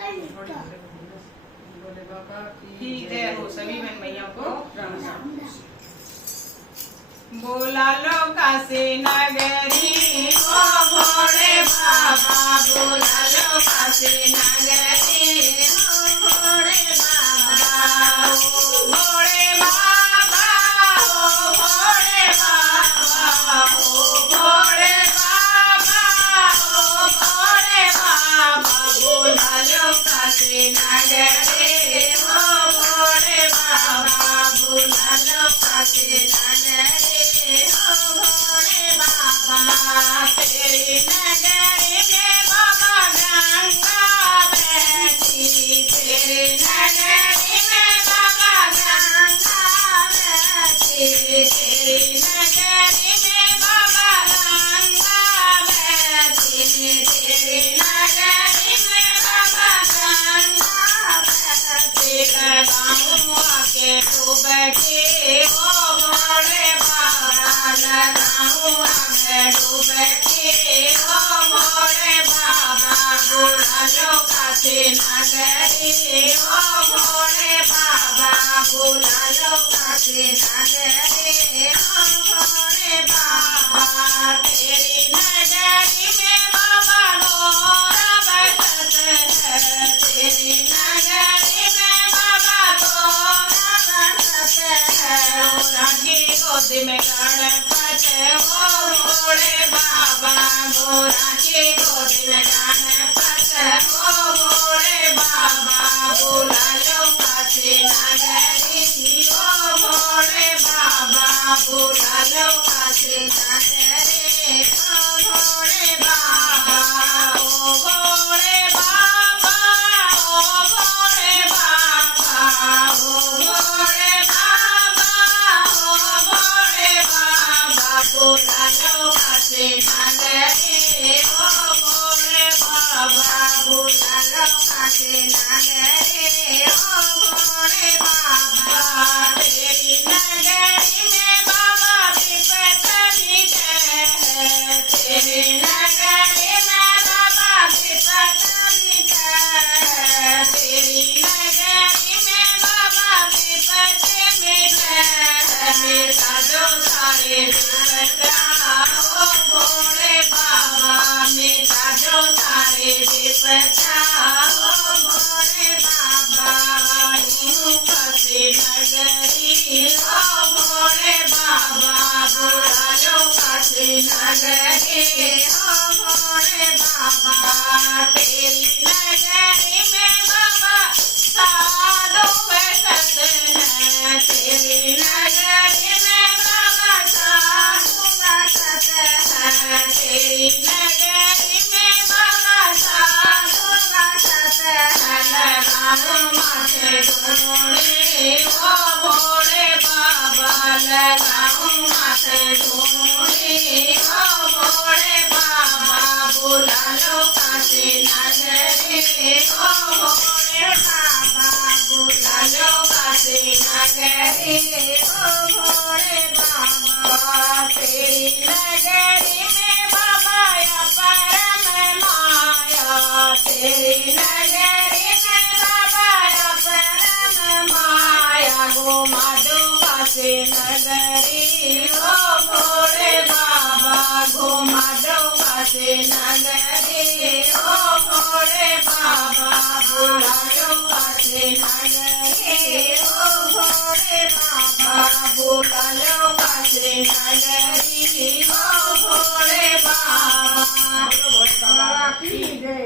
भोले बाबा की जय हो। सभी बहन भैया को प्रणाम। बोला लो काशी नगरी ओ भोले बाबा, बोला लो काशी नगरी ओ भोले बाबा, ओ भोले बाबा, ओ भोले बाबा, ओ भोले बाबा, ओ भोले बाबा, बोला लो काशी नगरी ओ भोले बाबा, बोला लो काशी नगरी ओ भोले बाबा। तेरी नगरी में बाबा गंगा बहती, तेरी नगरी में बाबा गंगा बहती, तेरी नगरी में बाबा गंगा बहती, तेरी नगरी में बाबा गंगा बहती। लगाऊं आके डुबकी ओ भोले बाबा, लगाऊं आके डुबकी ओ भोले बाबा, बोला लो काशी नगरी ओ भोले बाबा, बोला लो काशी नगरी ओ भोले बाबा। तेरी नगरी में बाबा गोरा बसत है, तेरी नगरी में बाबा गोरा बसत है। रानी गोदी में गणपत हो भोले बाबा, गोरा की गोदी में गणपत हो भोले बाबा, बोला लो काशी नगरी ओ भोले बाबा, बोला लो काशी नगरी ओ भोले बाबा, ओ भोले बाबा, ओ भोले बाबा, ओ भोले बाबा, ओ भोले बाबा, बोला लो काशी नगरी ओ भोले बाबा, बोला लो काशी नगरी ओ भोले बाबा। तेरी नगरी में बाबा विपत मिटे है, तेरी नगरी में बाबा विपत मिटे है, तेरी नगरी में बाबा विपत मिटे है। मिटा दो सारे विपदा ओ भोले बाबा, मिटा दो सारे विपदा ओ भोले बाबा। यूं काशी नगरी ओ भोले बाबा, बोला लो काशी नगरी ओ भोले बाबा। तेरी नगरी में बाबा साधु बसत है, तेरी नगरी में बाबा साधु बसत है, तेरी नगरी में बाबा साधु बसत है। लगाऊं माथे धूनी ओ भोले बाबा, लगाऊं माथे धूनी ओ भोले बाबा, बोला लो काशी नगरी ओ भोले बाबा, बोला लो काशी नगरी ओ भोले बाबा। तेरी नगरी में बाबा परम माया, तेरी नगरी में बाबा परम माया, घुमा दो काशी नगरी ओ भोले बाबा, घुमा दो काशी नगरी ओ भोले बाबा, बोला लो काशी नगरी ओ भोले बाबा, बोला लो काशी नगरी ओ भोले बाबा। बाबा की जय।